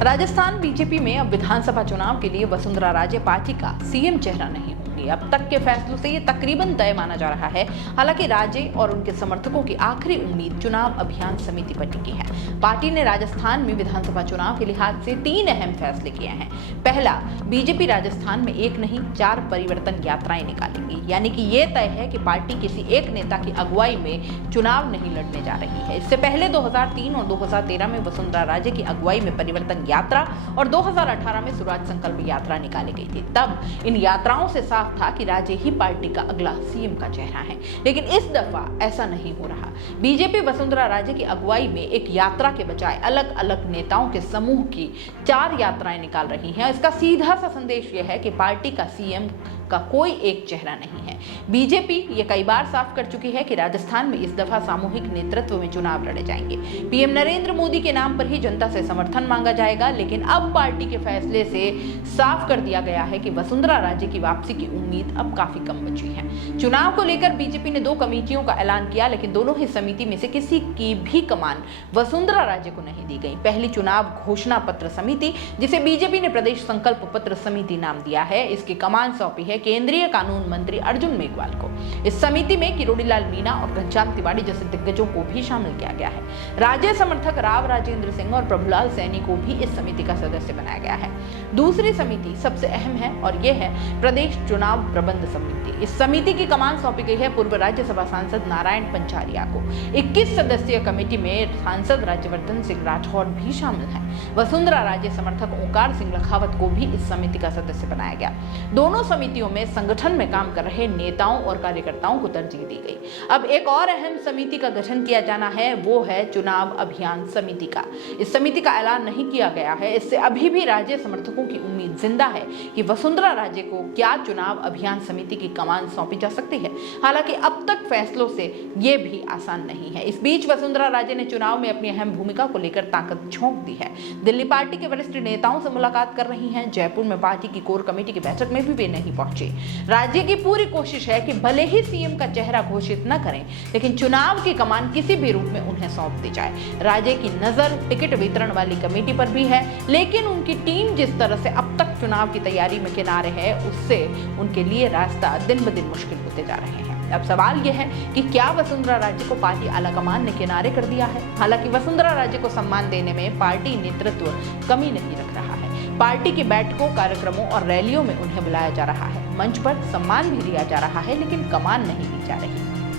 Rajasthan BJP में अब विधानसभा चुनाव के लिए वसुंधरा राजे पार्टी का सीएम चेहरा नहीं होंगी। अब तक के फैसलों से ये तकरीबन तय माना जा रहा है। हालांकि राजे और उनके समर्थकों की आखिरी उम्मीद चुनाव अभियान समिति पर टिकी है। पार्टी ने राजस्थान में विधानसभा चुनाव के लिहाज से 3 अहम फैसले किए हैं। पहला, बीजेपी राजस्थान में 1 नहीं 4 परिवर्तन यात्राएं निकालेगी, यानी कि ये तय है कि पार्टी किसी एक नेता की अगुवाई में चुनाव नहीं लड़ने जा रही है। इससे पहले 2003 और 2013 में वसुंधरा राजे की अगुवाई में परिवर्तन यात्रा और 2018 में स्वराज संकल्प यात्रा निकाली गई थी। तब इन यात्राओं से साफ था कि राजे ही पार्टी का अगला सीएम का चेहरा है, लेकिन इस दफा ऐसा नहीं हो रहा। बीजेपी वसुंधरा राजे की अगुवाई में एक यात्रा के बजाय अलग अलग नेताओं के समूह की 4 यात्राएं निकाल रही हैं। इसका सीधा सा संदेश यह है कि पार्टी का सीएम का कोई एक चेहरा नहीं है। बीजेपी ये कई बार साफ कर चुकी है कि राजस्थान में इस दफा सामूहिक नेतृत्व में चुनाव लड़े जाएंगे। पीएम नरेंद्र मोदी के नाम पर ही जनता से समर्थन मांगा जाएगा, लेकिन अब पार्टी के फैसले से साफ कर दिया गया है कि वसुंधरा राजे की वापसी की उम्मीद अब काफी कम बची है। चुनाव को लेकर बीजेपी ने 2 कमेटियों का ऐलान किया, लेकिन दोनों ही समिति में से किसी की भी कमान वसुंधरा राजे को नहीं दी गई। पहली चुनाव घोषणा पत्र समिति, जिसे बीजेपी ने प्रदेश संकल्प पत्र समिति नाम दिया है, इसकी कमान सौंपी है केंद्रीय कानून मंत्री अर्जुन मेघवाल को। इस समिति में किरोड़ीलाल मीणा और घनश्याम तिवारी जैसे दिग्गजों को भी शामिल किया गया है। राजे समर्थक राव राजेंद्र सिंह और प्रभुलाल सैनी को भी इस समिति का सदस्य बनाया गया है। दूसरी समिति सबसे अहम है और यह है प्रदेश चुनाव प्रबंध समिति। इस समिति की कमान सौंपी गई है पूर्व राज्यसभा सांसद नारायण पंचारिया को। 21 सदस्यीय कमेटी में सांसद राज्यवर्धन सिंह राठौड़ भी शामिल है। वसुंधरा राजे समर्थक ओंकार सिंह लखावत को भी इस समिति का सदस्य बनाया गया। दोनों समितियों में संगठन में काम कर रहे नेताओं और कार्यकर्ताओं को तरजीह दी गई। अब एक और अहम समिति का गठन किया जाना है, वो है चुनाव अभियान समिति का। इस समिति का ऐलान नहीं किया गया है। इससे अभी भी राजे समर्थकों की उम्मीद जिंदा है कि वसुंधरा राजे को क्या चुनाव अभियान समिति की कमान सौंपी जा सकती है। हालांकि अब तक फैसलों से ये भी आसान नहीं है। इस बीच वसुंधरा राजे ने चुनाव में अपनी अहम भूमिका को लेकर ताकत झोंक दी है। दिल्ली पार्टी के वरिष्ठ नेताओं से मुलाकात कर रही हैं। जयपुर में पार्टी की कोर कमेटी की बैठक में भी वे नहीं पहुंचे। राज्य की पूरी कोशिश है कि भले ही सीएम का चेहरा घोषित न करें, लेकिन चुनाव की कमान किसी भी रूप में उन्हें सौंप दी जाए। राज्य की नजर टिकट वितरण वाली कमेटी पर भी है, लेकिन उनकी टीम जिस तरह से अब तक चुनाव की तैयारी में किनारे है, उससे उनके लिए रास्ता दिन ब दिन मुश्किल होते जा रहे हैं। अब सवाल यह है कि क्या वसुंधरा राजे को पार्टी आलाकमान ने किनारे कर दिया है। हालांकि वसुंधरा राजे को सम्मान देने में पार्टी नेतृत्व कमी नहीं रख रहा है। पार्टी की बैठकों, कार्यक्रमों और रैलियों में उन्हें बुलाया जा रहा है। मंच पर सम्मान भी दिया जा रहा है, लेकिन कमान नहीं दी जा रही।